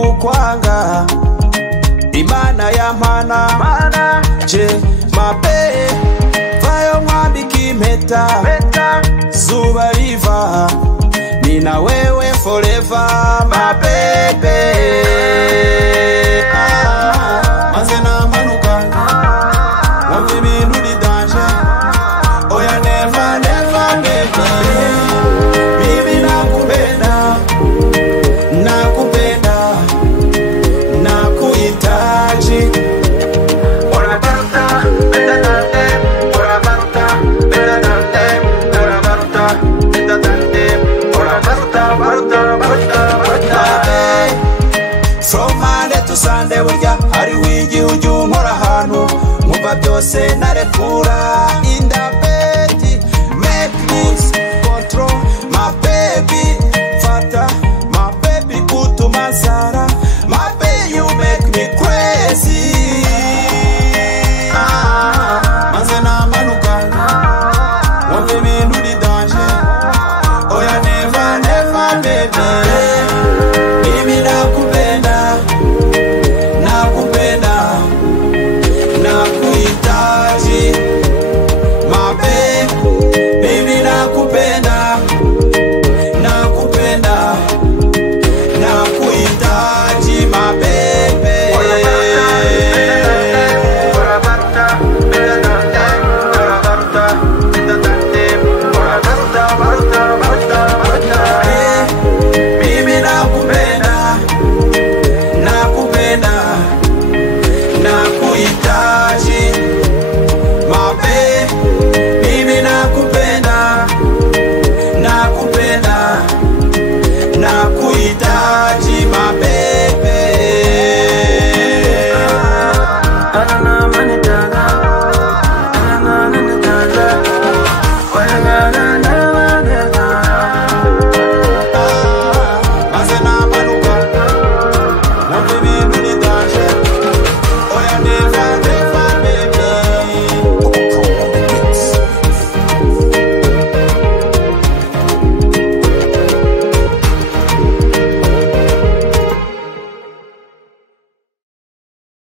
kukwanga Imana ya mana je mabe vayo mwambika impeta zuba riva nina wewe forever my baby mazena manuka wamwe ibintu ni danger oya never baby nakupenda nakuhitaji From Monday to Sunday burya hari w'igihe ujya umora ahantu mwumva byose